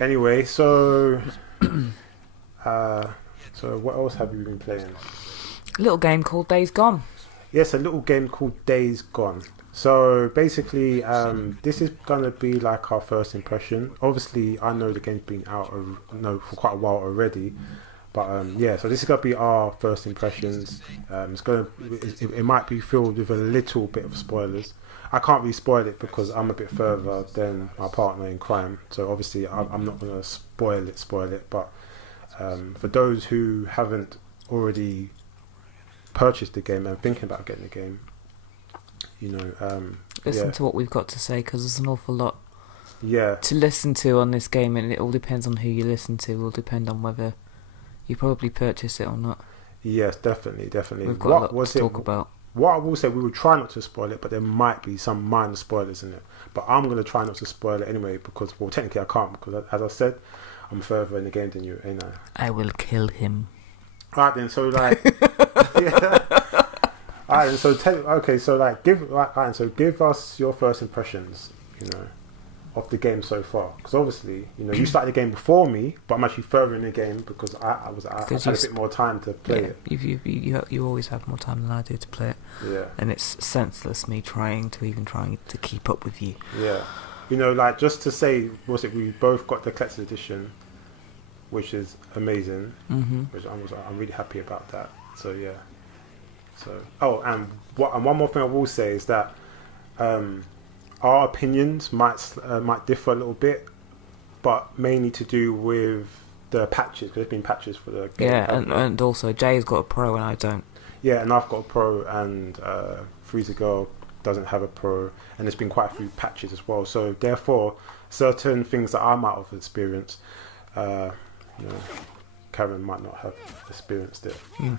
Anyway, so what else have you been playing? A little game called Days Gone. Yes, a little game called Days Gone. So basically, this is gonna be like our first impression. Obviously, I know the game's been out for quite a while already, but so this is gonna be our first impressions. It might be filled with a little bit of spoilers. I can't really spoil it because I'm a bit further than my partner in crime, so obviously I'm not gonna spoil it. But for those who haven't already purchased the game and thinking about getting the game, listen to what we've got to say, because there's an awful lot to listen to on this game, and it all depends on who you listen to. It will depend on whether you probably purchase it or not. Yes, definitely. We've got a lot to talk about. What I will say, we will try not to spoil it, but there might be some minor spoilers in it. But I'm going to try not to spoil it anyway, because, well, technically I can't, because as I said, I'm further in the game than you, ain't I? I will kill him. Alright then, so like, Alright, so give us your first impressions, of the game so far. Because obviously, you started the game before me, but I'm actually further in the game because I had a bit more time to play it. You always have more time than I do to play it. Yeah. And it's senseless me trying to keep up with you. Yeah. Just to say, we both got the collector's edition, which is amazing. Mm-hmm. Which I'm really happy about that. So yeah. And one more thing I will say is that our opinions might differ a little bit, but mainly to do with the patches, because there's been patches for the game. Yeah, and also Jay's got a Pro and I don't. Yeah, and I've got a Pro, and Freezergirl doesn't have a Pro, and there's been quite a few patches as well. So therefore, certain things that I might have experienced, Karen might not have experienced it. Mm.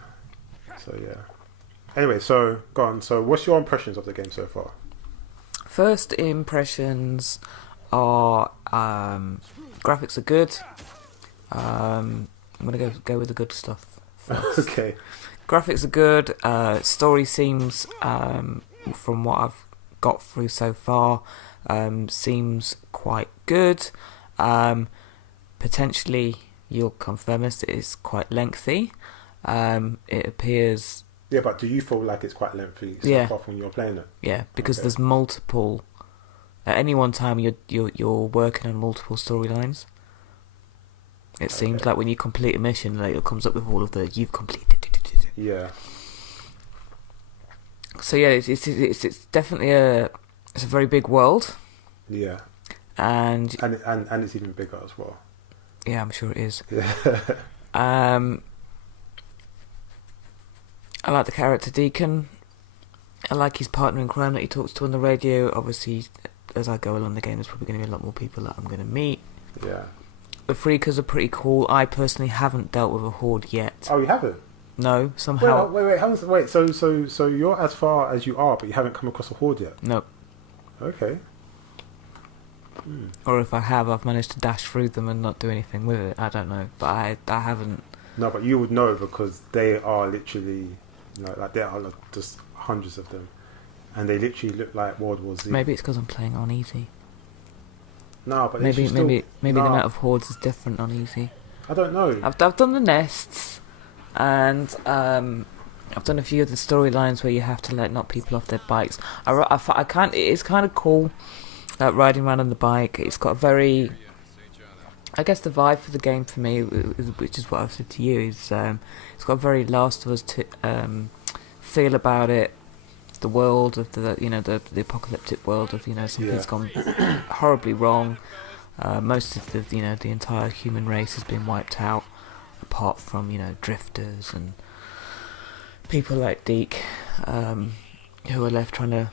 So yeah. Anyway, so go on. So what's your impressions of the game so far? First impressions are graphics are good. I'm gonna go with the good stuff first. Okay. Graphics are good. Story seems, from what I've got through so far, seems quite good. Potentially, you'll confirm this, it is quite lengthy. It appears... Yeah, but do you feel like it's quite lengthy far when you're playing it? Yeah, because there's multiple... At any one time, you're working on multiple storylines. It seems like when you complete a mission, it comes up with all of the you've completed. Yeah. So yeah, it's definitely a very big world. Yeah. And it's even bigger as well. Yeah, I'm sure it is. Yeah. I like the character Deacon. I like his partner in crime that he talks to on the radio. Obviously, as I go along the game, there's probably going to be a lot more people that I'm going to meet. Yeah. The freakers are pretty cool. I personally haven't dealt with a horde yet. Oh, you haven't? No, somehow. Wait. So you're as far as you are, but you haven't come across a horde yet? No. Okay. Or if I have, I've managed to dash through them and not do anything with it. I don't know, but I haven't. No, but you would know because they are literally, there are just hundreds of them, and they literally look like World War Z. Maybe it's because I'm playing on easy. No, but maybe the amount of hordes is different on easy. I don't know. I've done the nests, and I've done a few of the storylines where you have to knock people off their bikes. I can't. It is kind of cool, riding around on the bike. It's got a very, I guess the vibe for the game for me, which is what I've said to you, is it's got a very Last of Us feel about it. The world of the apocalyptic world of something's gone horribly wrong. Most of the entire human race has been wiped out, apart from drifters and people like Deke, who are left trying to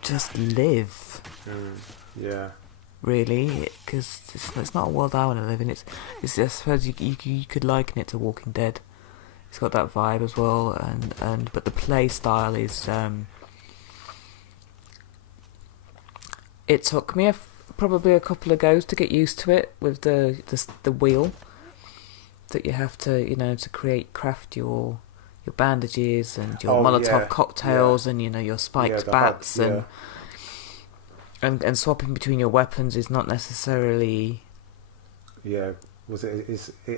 just live. Yeah. Really, because it's not a world I want to live in. It's I suppose you could liken it to Walking Dead. It's got that vibe as well, but the play style is. It took me probably a couple of goes to get used to it with the wheel that you have to craft your bandages and your Molotov cocktails and your spiked bats And swapping between your weapons is not necessarily it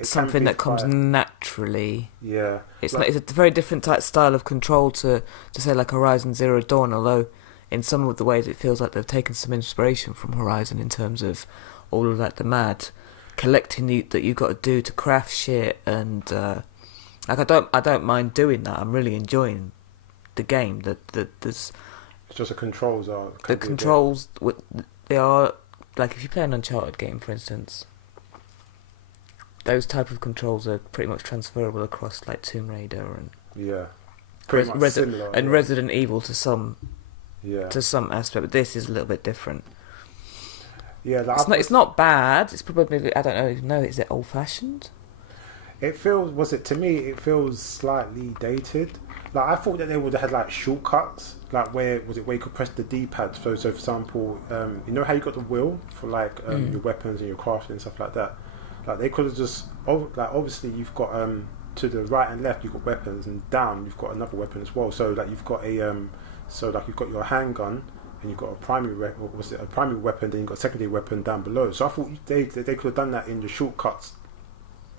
something that comes naturally. Yeah, it's a very different type style of control to say like Horizon Zero Dawn. Although in some of the ways it feels like they've taken some inspiration from Horizon in terms of all of like the mad collecting that you've got to do to craft shit, and like I don't mind doing that. I'm really enjoying the game. There's it's just the controls are the controls. They are like if you play an Uncharted game, for instance. Those type of controls are pretty much transferable across like Tomb Raider and similar, and Resident Evil to some aspect. But this is a little bit different. Yeah, it's not bad. It's probably I don't know. No, is it old fashioned? It feels to me it feels slightly dated. Like I thought that they would have had like shortcuts, like where you could press the D-pad. So for example, you know how you got the wheel for like your weapons and your crafting and stuff like that. Like they could have just obviously you've got to the right and left you've got weapons, and down you've got another weapon as well. So like you've got you've got your handgun. And you've got a primary weapon, then you've got a secondary weapon down below. So I thought they could have done that in the shortcuts,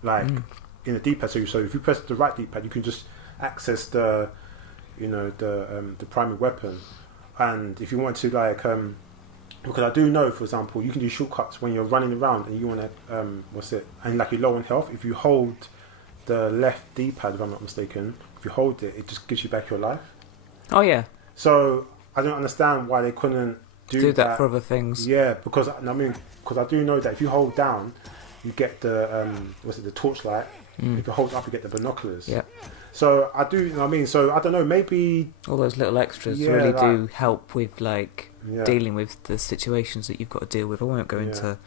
like in the D-pad. So if you press the right D-pad, you can just access the primary weapon. And if you want to because I do know, for example, you can do shortcuts when you're running around and you want to and like you're low on health. If you hold the left D-pad, if I'm not mistaken, if you hold it, it just gives you back your life. Oh yeah. So I don't understand why they couldn't do that for other things. Yeah, because I do know that if you hold down, you get the the torchlight. If you hold up, you get the binoculars. Yeah. So I do, you know what I mean? So I don't know, maybe all those little extras really do help with dealing with the situations that you've got to deal with. I won't go into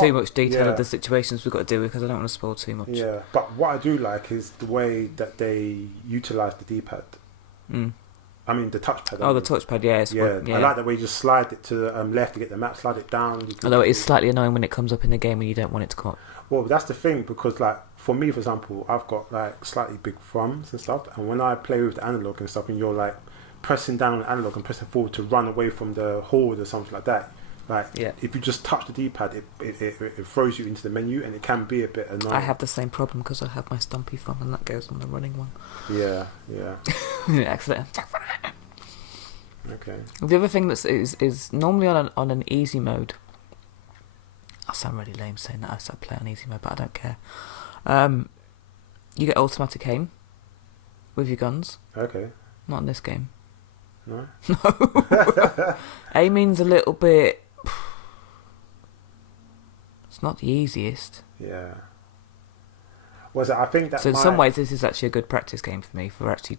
too much detail of the situations we've got to deal with because I don't want to spoil too much. Yeah, but what I do like is the way that they utilise the D-pad. I mean the touchpad. The touchpad, I like the way you just slide it to the left to get the map, slide it down. Although it is slightly annoying when it comes up in the game when you don't want it to come up. Well, that's the thing, because like for me, for example, I've got like slightly big thumbs and stuff, and when I play with the analog and stuff, and you're like pressing down on the analog and pressing forward to run away from the horde or something like that, if you just touch the D-pad, it throws you into the menu, and it can be a bit annoying. I have the same problem because I have my stumpy thumb, and that goes on the running one. Yeah. Excellent. Okay. The other thing is normally on an easy mode. I sound really lame saying that I play on easy mode, but I don't care. You get automatic aim with your guns. Okay. Not in this game. No. No. Aiming's a little bit. It's not the easiest. Yeah. I think that. So in some ways, this is actually a good practice game for me for actually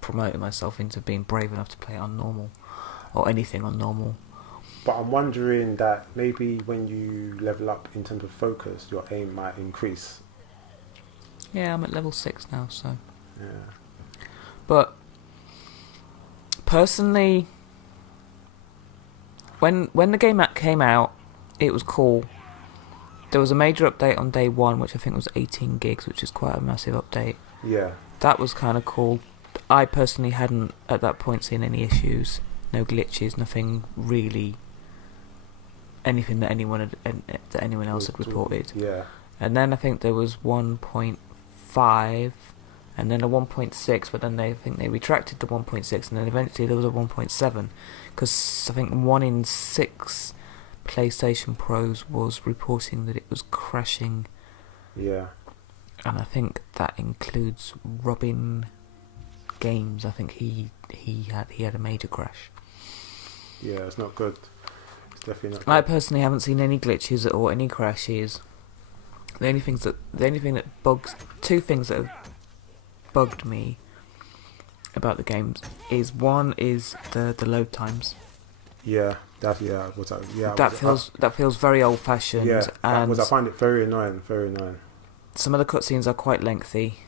promoting myself into being brave enough to play it on normal, or anything on normal. But I'm wondering that maybe when you level up in terms of focus, your aim might increase. Yeah, I'm at level 6 now, so. Yeah. But personally, when the game came out, it was cool. There was a major update on day 1, which I think was 18 gigs, which is quite a massive update. Yeah. That was kind of cool. I personally hadn't at that point seen any issues, no glitches, nothing really, anything that anyone else had reported. Yeah. And then I think there was 1.5, and then a 1.6, but then I think they retracted the 1.6, and then eventually there was a 1.7, because I think 1 in 6 PlayStation Pros was reporting that it was crashing. Yeah. And I think that includes Robin Games. I think he had a major crash. Yeah, it's not good. It's definitely not good. I personally haven't seen any glitches or any crashes. The only thing that bugs, two things that have bugged me about the games is, one is the load times. Yeah, that feels very old fashioned. Yeah, and I find it very annoying. Some of the cutscenes are quite lengthy.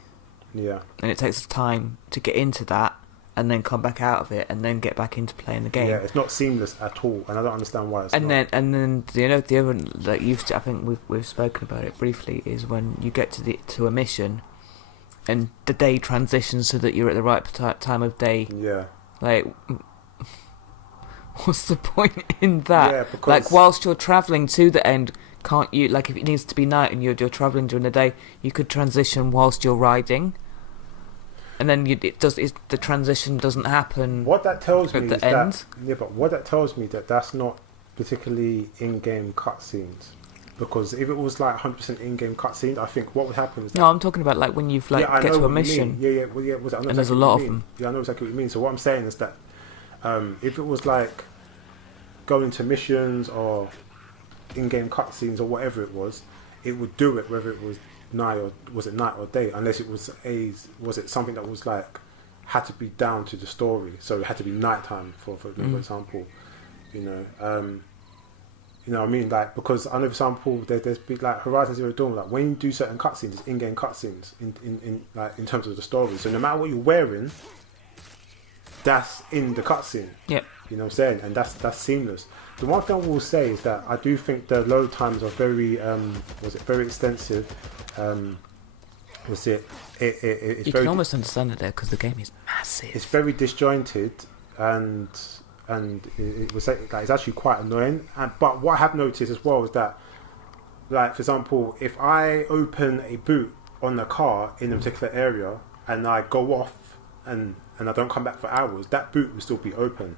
Yeah. And it takes time to get into that and then come back out of it and then get back into playing the game. Yeah, it's not seamless at all, and I don't understand why it's and not. Then the other that I think we've spoken about it briefly is when you get to a mission and the day transitions so that you're at the right time of day. Yeah. Like, what's the point in that? Yeah, because like whilst you're travelling to the end, can't you, like if it needs to be night and you're travelling during the day, you could transition whilst you're riding, and then the transition doesn't happen. What that tells me at the is end. that, yeah, but what that tells me that's not particularly in-game cutscenes. Because if it was like 100% in-game cutscenes, I think what would happen is that... No, I'm talking about like when you've like I get know to a what you mission. mean. Yeah, well, yeah. I know And exactly there's a what lot you of mean. them. Yeah, I know exactly what you mean. So what I'm saying is that if it was like going to missions or in-game cutscenes or whatever it was, it would do it whether it was night or day, unless it was something that was like had to be down to the story, so it had to be nighttime for example, you know. You know what I mean? Like, because I know, for example, there's big, like Horizon Zero Dawn, like when you do certain cutscenes, it's in-game cutscenes in like in terms of the story. So no matter what you're wearing, that's in the cutscene. Yep. You know what I'm saying? And that's seamless. The one thing I will say is that I do think the load times are very very extensive. It's You can almost understand it there because the game is massive. It's very disjointed and it was like it's actually quite annoying. But what I have noticed as well is that, like for example, if I open a boot on the car in a particular area and I go off and I don't come back for hours, that boot will still be open.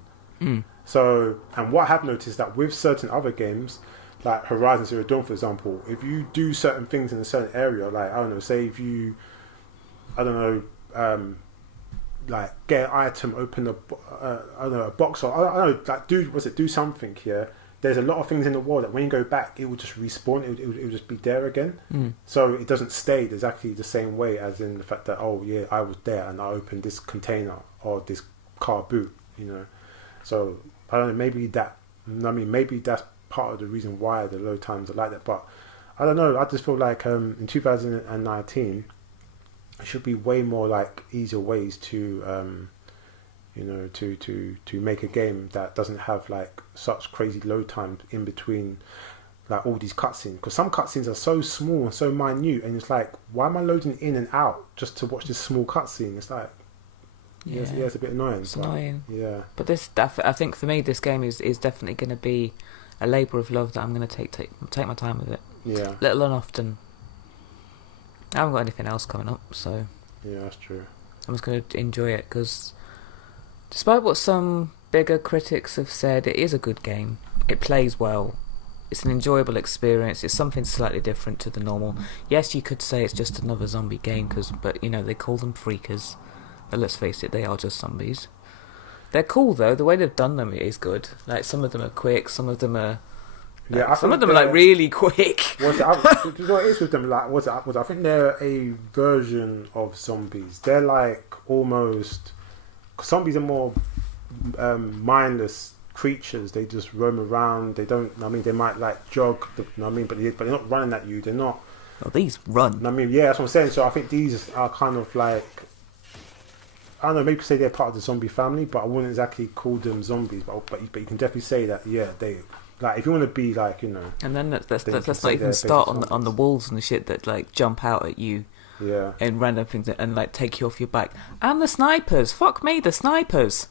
So, and what I have noticed is that with certain other games, like Horizon Zero Dawn, for example, if you do certain things in a certain area, like I don't know, say if you, I don't know, like get an item, open I don't know, a box, or I don't know, like do something here. There's a lot of things in the world that when you go back, it will just respawn. It will just be there again. So it doesn't stay exactly the same way as in the fact that, oh yeah, I was there and I opened this container or this car boot, you know. So I don't know, maybe that's part of the reason why the load times are like that. But I don't know, I just feel like in 2019 there should be way more like easier ways to you know, to make a game that doesn't have like such crazy load times in between like all these cutscenes, because some cutscenes are so small and so minute, and it's like, why am I loading in and out just to watch this small cutscene? It's like, yeah, it's a bit annoying. It's annoying. Yeah. But I think for me, this game is definitely going to be a labour of love that I'm going to take my time with it. Yeah. Little and often. I haven't got anything else coming up, so yeah, that's true. I'm just going to enjoy it, because despite what some bigger critics have said, it is a good game. It plays well. It's an enjoyable experience. It's something slightly different to the normal. Yes, you could say it's just another zombie game, but you know, they call them freakers. But let's face it, they are just zombies. They're cool though. The way they've done them is good. Like, some of them are quick, some of them are some of them are like really quick. Do you know what it is with them? Like, I think they're a version of zombies. They're like almost, zombies are more mindless creatures. They just roam around. They don't. I mean, they might like jog. You know what I mean, but they're not running at you. They're not. Well, these run. I mean, yeah, that's what I'm saying. So I think these are kind of like, I don't know, maybe you could say they're part of the zombie family, but I wouldn't exactly call them zombies. But you can definitely say that, yeah, they, like, if you want to be like, you know. And then let's not even start on the wolves and the shit that like jump out at you. Yeah. And random things and like take you off your back. And the snipers. Fuck me, the snipers.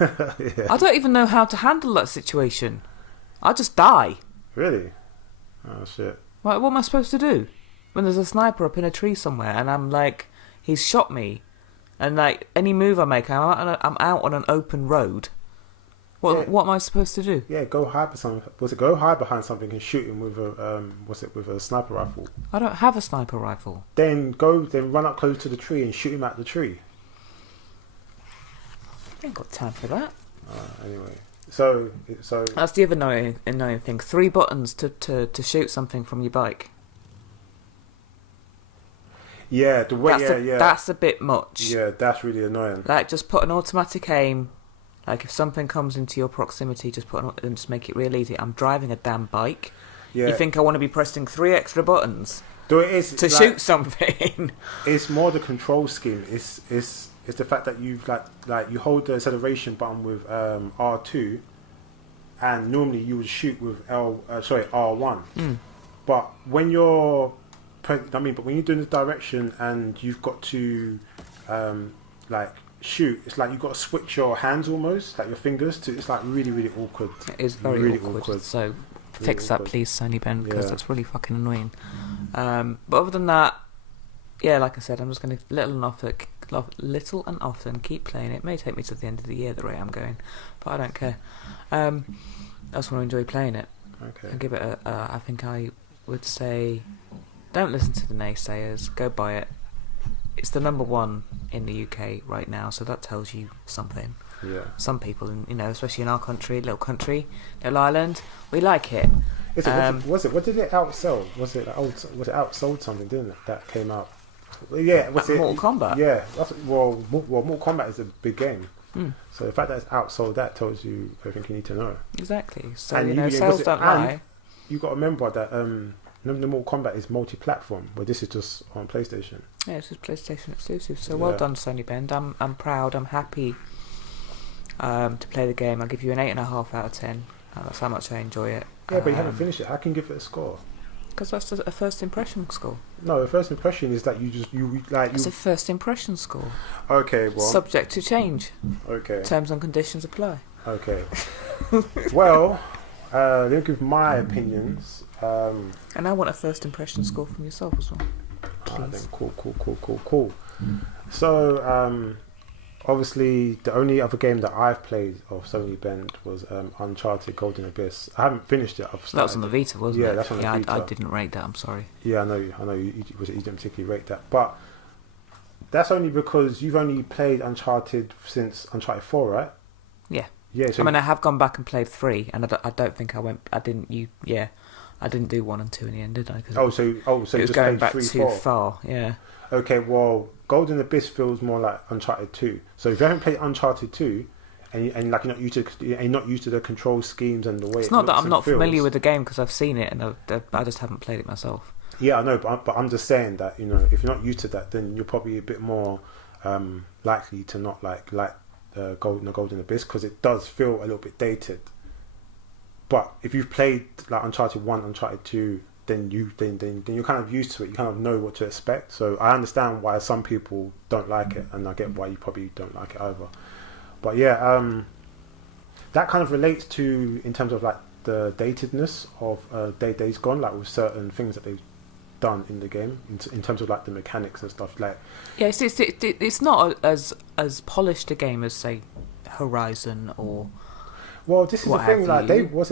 Yeah. I don't even know how to handle that situation. I just die. Really? Oh shit. What am I supposed to do when there's a sniper up in a tree somewhere and I'm like, he's shot me, and like any move I make, I'm out on an open road. What am I supposed to do? Yeah, go hide behind something. Go hide behind something and shoot him with a sniper rifle. I don't have a sniper rifle. Then run up close to the tree and shoot him at the tree. I ain't got time for that. Anyway, so that's the other annoying thing. 3 buttons to shoot something from your bike. Yeah, the way that's a bit much. Yeah, that's really annoying. Like, just put an automatic aim. Like, if something comes into your proximity, just and just make it real easy. I'm driving a damn bike. Yeah. You think I want to be pressing 3 extra buttons to shoot something? It's more the control scheme. It's the fact that you've like you hold the acceleration button with R2, and normally you would shoot with R1. But when you're when you're doing the direction and you've got to like shoot, it's like you've got to switch your hands almost, like your fingers, to. It's like really, really awkward. It is very really awkward. So Really fix that, awkward. please, Sony Ben, because Yeah. that's really fucking annoying. But other than that, yeah, like I said, I'm just going to little and often keep playing it. It may take me to the end of the year the rate I'm going, but I don't care. I just want to enjoy playing it. Okay. And give it I think I would say, don't listen to the naysayers. Go buy it. It's the number one in the UK right now, so that tells you something. Yeah. Some people, especially in our country, little island, we like it. Is it, what did it outsell? Was it outsold something, didn't it? That came out. Yeah, was it Mortal Kombat? Yeah, well, Mortal Kombat is a big game. Mm. So the fact that it's outsold, that tells you everything you need to know. Exactly. So, And sales don't lie. You got to remember that the Mortal Kombat is multi-platform, where this is just on PlayStation. Yeah, it's just PlayStation exclusive. So well done, Sony Bend. I'm proud. I'm happy to play the game. I'll give you an 8.5 out of 10. That's how much I enjoy it. Yeah, but you haven't finished it. How can you give it a score? Because that's a first impression score. No, the first impression is that It's a first impression score. Okay, well. Subject to change. Okay. Terms and conditions apply. Okay. Well, let me give my opinions. And I want a first impression score from yourself as well. Then cool. So, obviously, the only other game that I've played of Sony Bend was Uncharted Golden Abyss. I haven't finished it. That was on the Vita, wasn't it? Yeah, that's on the Vita. I didn't rate that, I'm sorry. Yeah, I know. You didn't particularly rate that. But that's only because you've only played Uncharted since Uncharted 4, right? Yeah. Yeah, so I have gone back and played 3, and I don't think I didn't do 1 and 2 in the end, did I? So it you was just going played back 3, too 4. far, yeah. Okay, well, Golden Abyss feels more like Uncharted 2. So if you haven't played Uncharted 2, and like you're not used to the control schemes and the way It's not that I'm not feels, familiar with the game because I've seen it and I just haven't played it myself. Yeah, I know, but I'm just saying that if you're not used to that, then you're probably a bit more likely to not like Golden Abyss, because it does feel a little bit dated. But if you've played like Uncharted 1, Uncharted 2, then you're kind of used to it. You kind of know what to expect. So I understand why some people don't like it, and I get why you probably don't like it either. But yeah, that kind of relates to, in terms of like the datedness of Days Gone, like with certain things that they've done in the game, in terms of like the mechanics and stuff. Like, yeah, it's not as polished a game as say Horizon or. Well, this is the thing. Like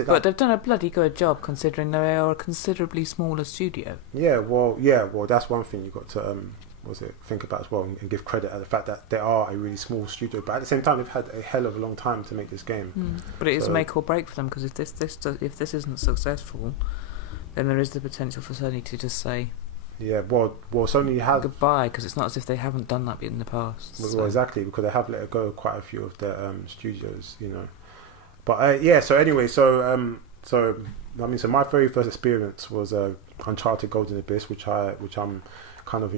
but they've done a bloody good job considering they are a considerably smaller studio. Yeah, well, that's one thing you got to think about as well, and give credit at the fact that they are a really small studio. But at the same time, they've had a hell of a long time to make this game. But it is make or break for them, because if this isn't successful, then there is the potential for Sony to just say. Yeah, well, Sony have goodbye, because it's not as if they haven't done that in the past. Well, exactly, because they have let go quite a few of their studios, But yeah, so anyway, so my very first experience was Uncharted Golden Abyss, which I'm kind of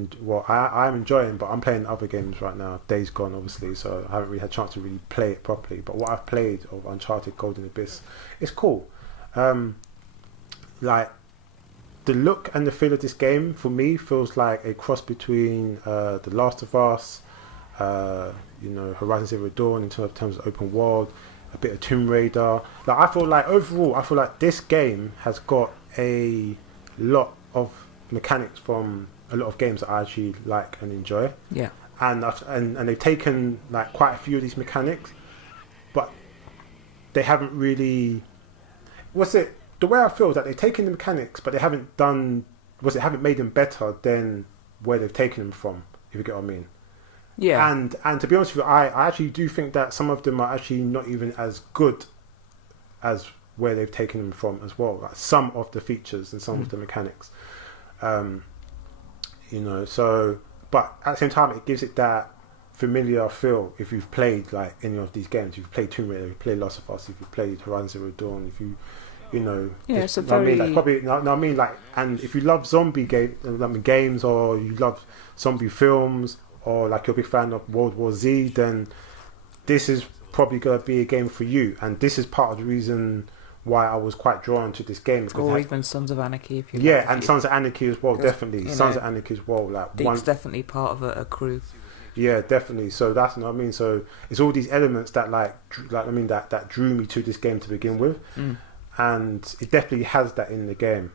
I'm enjoying, but I'm playing other games right now. Days Gone, obviously, so I haven't really had a chance to really play it properly. But what I've played of Uncharted Golden Abyss, it's cool. Like the look and the feel of this game for me feels like a cross between The Last of Us, Horizon Zero Dawn in terms of open world. A bit of Tomb Raider. Like, I feel like this game has got a lot of mechanics from a lot of games that I actually like and enjoy. Yeah. And they've taken like quite a few of these mechanics, but they haven't really. The way I feel is that they've taken the mechanics, but they haven't haven't made them better than where they've taken them from. If you get what I mean. Yeah. And to be honest with you, I actually do think that some of them are actually not even as good as where they've taken them from as well. Like some of the features and some of the mechanics. So, but at the same time, it gives it that familiar feel if you've played like any of these games. If you've played Tomb Raider, if you've played Last of Us, if you've played Horizon Zero Dawn, if it's a very. And if you love zombie games, or you love zombie films, or like you're a big fan of World War Z, then this is probably going to be a game for you. And this is part of the reason why I was quite drawn to this game. Or even Sons of Anarchy, if you like. Yeah, and Sons of Anarchy as well, definitely. Sons of Anarchy as well. Like Deep's definitely part of a crew. Yeah, definitely. So that's what I mean. So it's all these elements that that drew me to this game to begin with, and it definitely has that in the game.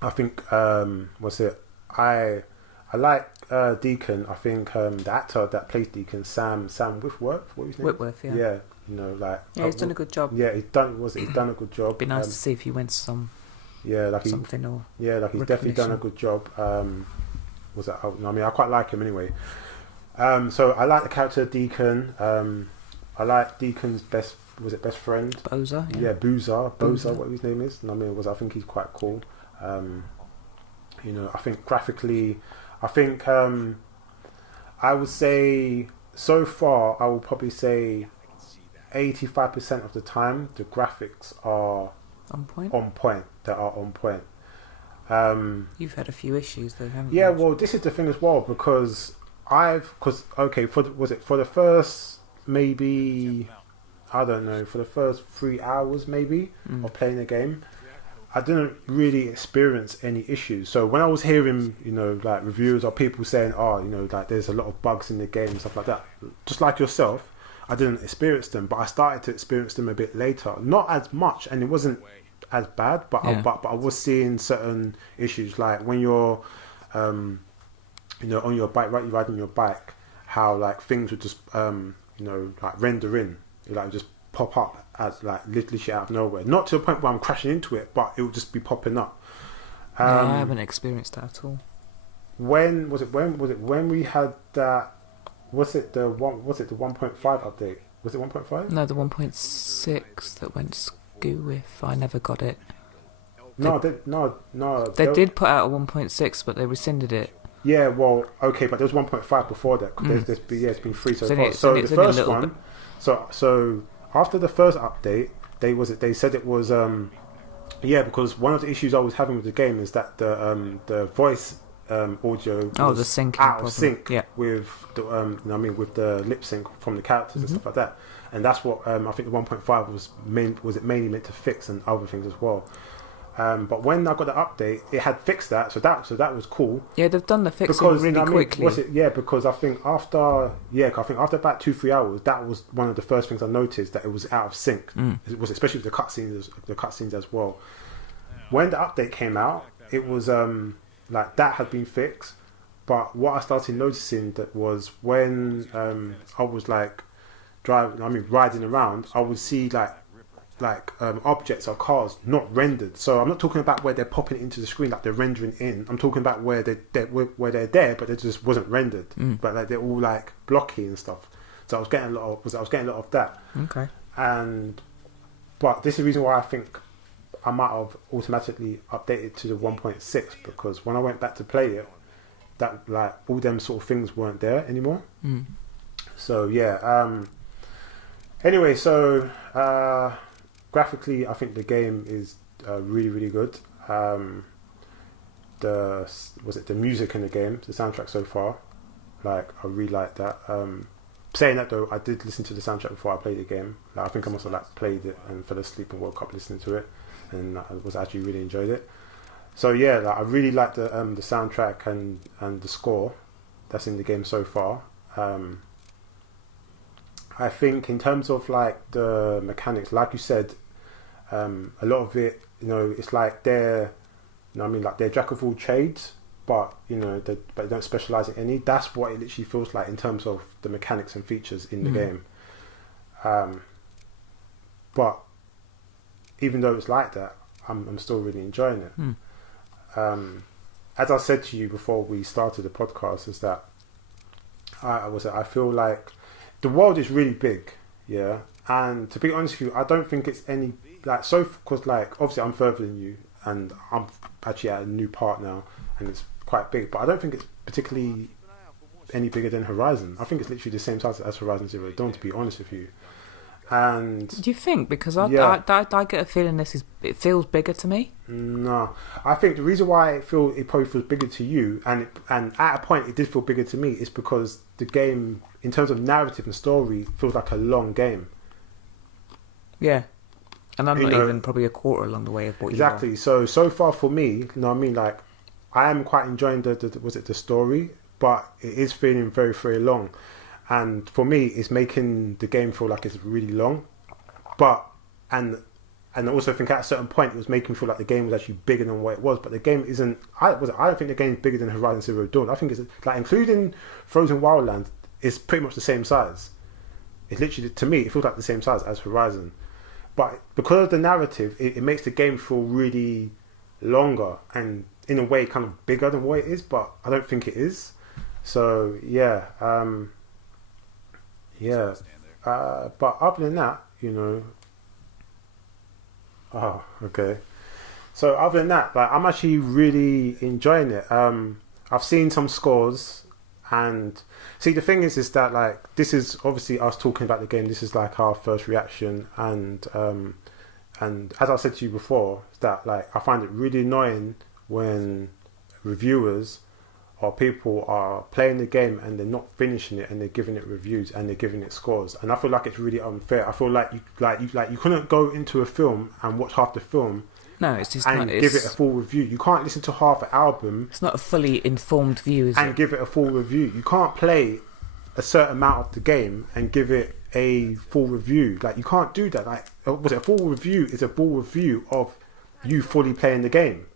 I think what's it? I like Deacon. I think the actor that plays Deacon, Sam Whitworth. What was his name? Whitworth, yeah. Yeah, you know, like he's done a good job. Yeah, he's done a good job. Be nice to see if he wins something or he's definitely done a good job. Was that? I mean, I quite like him anyway. So I like the character Deacon. I like Deacon's best friend? Boozer. Yeah, Boozer, what his name is. I mean, I think he's quite cool. You know, I think graphically, I would say so far, I will probably say 85% of the time the graphics are on point. They are on point. You've had a few issues though, haven't you? Yeah, well, this is the thing as well because for the first maybe I don't know for the first 3 hours maybe of playing the game, I didn't really experience any issues. So when I was hearing, you know, like reviews or people saying, oh, you know, like there's a lot of bugs in the game and stuff like that, just like yourself, I didn't experience them, but I started to experience them a bit later. Not as much, and it wasn't as bad, but I was seeing certain issues, like when you're, you know, on your bike, right, you're riding your bike, how like things would just, you know, like render in, like just pop up as like literally shit out of nowhere. Not to the point where I'm crashing into it, but it would just be popping up. I haven't experienced that at all. When we had that? Was it the 1.5 update? Was it 1.5? No, the 1.6 that went skew with. I never got it. No. They did put out a 1.6, but they rescinded it. Yeah, well, okay, but there was 1.5 before that. It's been free so far. So the first one. So after the first update, they said it was because one of the issues I was having with the game is that the voice audio was the syncing out problem. of sync with the with the lip sync from the characters and stuff like that, and that's what I think the 1.5 was mainly meant to fix, and other things as well. But when I got the update, it had fixed that, so that was cool. Yeah, they've done the fixing really quickly. Because I think after about 2-3 hours, that was one of the first things I noticed, that it was out of sync. It was especially with the cutscenes as well. When the update came out, it was like that had been fixed. But what I started noticing that was when I was like riding around, I would see like objects or cars not rendered. So I'm not talking about where they're popping into the screen, like they're rendering in. I'm talking about where they're there, but they just wasn't rendered. But like they're all like blocky and stuff. So I was getting a lot of that. Okay. But this is the reason why I think I might have automatically updated to the 1.6, because when I went back to play it, that like all them sort of things weren't there anymore. So yeah. Anyway, so graphically, I think the game is really, really good. The music in the game, the soundtrack so far, like I really like that. Saying that though, I did listen to the soundtrack before I played the game. Like, I think I must have like played it and fell asleep and woke up listening to it, and I was actually really enjoyed it. So yeah, like, I really like the soundtrack and the score that's in the game so far. I think in terms of like the mechanics, like you said, a lot of it, you know, it's like they're jack of all trades, but you know, they don't specialize in any. That's what it literally feels like in terms of the mechanics and features in the game. But even though it's like that, I'm still really enjoying it. As I said to you before we started the podcast, is that I feel like the world is really big, yeah. And to be honest with you, I don't think it's any like because like obviously I'm further than you, and I'm actually at a new part now, and it's quite big. But I don't think it's particularly any bigger than Horizon. I think it's literally the same size as Horizon Zero Dawn, to be honest with you. And do you think? Because I get a feeling it feels bigger to me. No, I think the reason why it probably feels bigger to you, and at a point it did feel bigger to me, is because the game, in terms of narrative and story, feels like a long game. Yeah, and I'm not even probably a quarter along the way of what exactly. So far for me, you know what I mean, like I am quite enjoying the story, but it is feeling very, very long. And for me, it's making the game feel like it's really long. But and I also think at a certain point it was making me feel like the game was actually bigger than what it was. But the game isn't. I don't think the game's bigger than Horizon Zero Dawn. I think it's like, including Frozen Wildlands, it's pretty much the same size. It's literally, to me, it feels like the same size as Horizon. But because of the narrative, it makes the game feel really longer and in a way kind of bigger than what it is. But I don't think it is. So yeah, but other than that, you know. Oh, okay. So other than that, like, I'm actually really enjoying it. I've seen some scores, and see, the thing is that, like, this is obviously us talking about the game. This is like our first reaction, and as I said to you before, is that, like, I find it really annoying when reviewers or people are playing the game and they're not finishing it and they're giving it reviews and they're giving it scores, and I feel like it's really unfair. I feel like you couldn't go into a film and watch half the film. No, it's just and give it a full review. You can't listen to half an album. It's not a fully informed view, is it? And give it a full review. You can't play a certain amount of the game and give it a full review. Like, you can't do that. Like, was it a full review? Is a full review of you fully playing the game.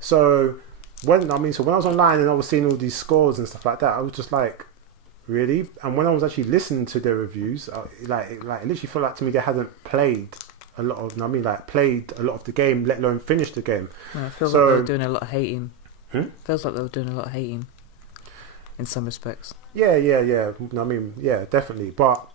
So when I was online and I was seeing all these scores and stuff like that, I was just like, really? And when I was actually listening to their reviews, it literally felt like to me they hadn't played a lot of, played a lot of the game, let alone finished the game. Yeah, it feels like they were doing a lot of hating. Feels like they were doing a lot of hating in some respects. Yeah. Definitely. But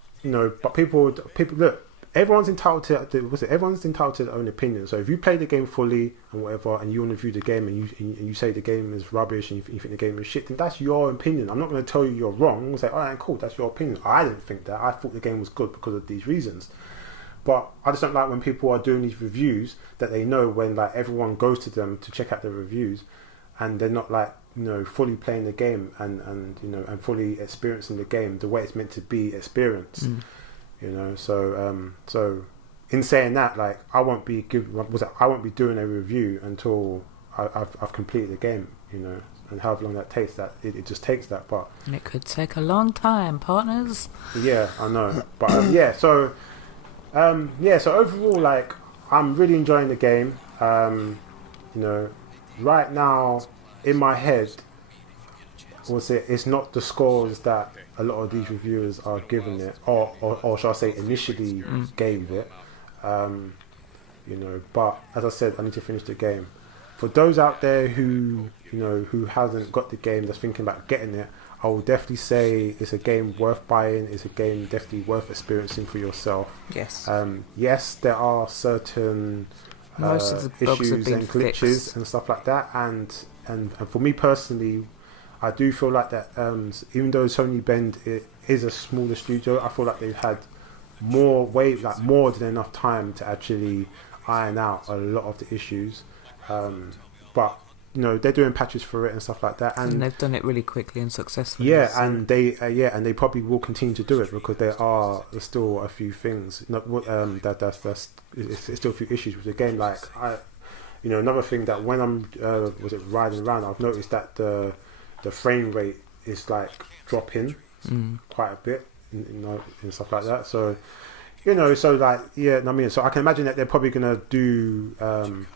people look. Everyone's entitled to their own opinion. So if you play the game fully and whatever, and you want to view the game, and you say the game is rubbish and you think the game is shit, then that's your opinion. I'm not going to tell you you're wrong. I'm going to say, all right, cool, that's your opinion. I didn't think that. I thought the game was good because of these reasons. But I just don't like when people are doing these reviews that they know when, like, everyone goes to them to check out the reviews, and they're not, like, fully playing the game and fully experiencing the game the way it's meant to be experienced. So in saying that, like, I won't be doing a review until I've completed the game, and however long that takes. That it just takes that. But and it could take a long time, partners. Yeah, I know. But So overall, like, I'm really enjoying the game. Right now in my head, it's not the scores that a lot of these reviewers are giving it, or shall I say initially gave it. But as I said, I need to finish the game. For those out there who hasn't got the game, that's thinking about getting it, I will definitely say it's a game worth buying. It's a game definitely worth experiencing for yourself. Yes. Yes, there are certain most of the issues and glitches fixed and stuff like that, and for me personally, I do feel like that even though Sony Bend is a smaller studio, I feel like they've had more than enough time to actually iron out a lot of the issues. But they're doing patches for it and stuff like that, and they've done it really quickly and successfully. Yeah, so. And they probably will continue to do it because there are still a few things. It's still a few issues with the game. Like another thing that when I'm riding around, I've noticed that the frame rate is like dropping quite a bit, and stuff like that. So, so I can imagine that they're probably gonna do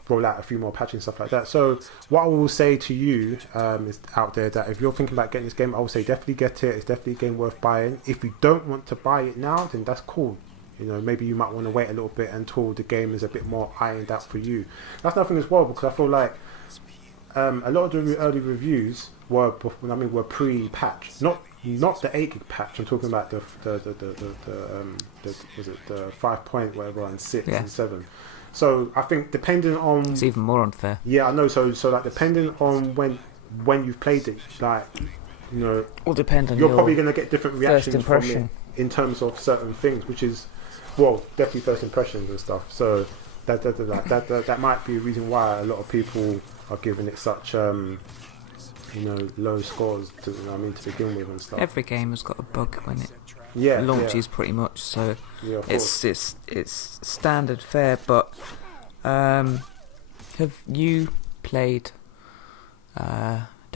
roll out a few more patches and stuff like that. So, what I will say to you is out there that if you're thinking about getting this game, I will say definitely get it. It's definitely a game worth buying. If you don't want to buy it now, then that's cool. Maybe you might want to wait a little bit until the game is a bit more ironed out for you. That's nothing as well, because I feel like a lot of the early reviews were pre-patch, not the 8 gig patch. I'm talking about the 5 point whatever and 6 and 7. So I think depending on, it's even more unfair. Yeah, I know. So like depending on when you've played it, like will depend on you're probably going to get different reactions from impression it in terms of certain things, which is definitely first impressions and stuff. So that might be a reason why a lot of people are giving it such low scores to begin with and stuff. Every game has got a bug when it launches, pretty much. So it's standard fare. But have you played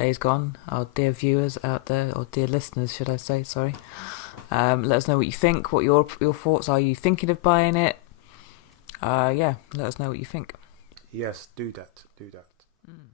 Days Gone, our dear viewers out there, or dear listeners, should I say? Sorry. Let us know what you think. What your thoughts are? You thinking of buying it? Yeah, let us know what you think. Yes, do that. Mm.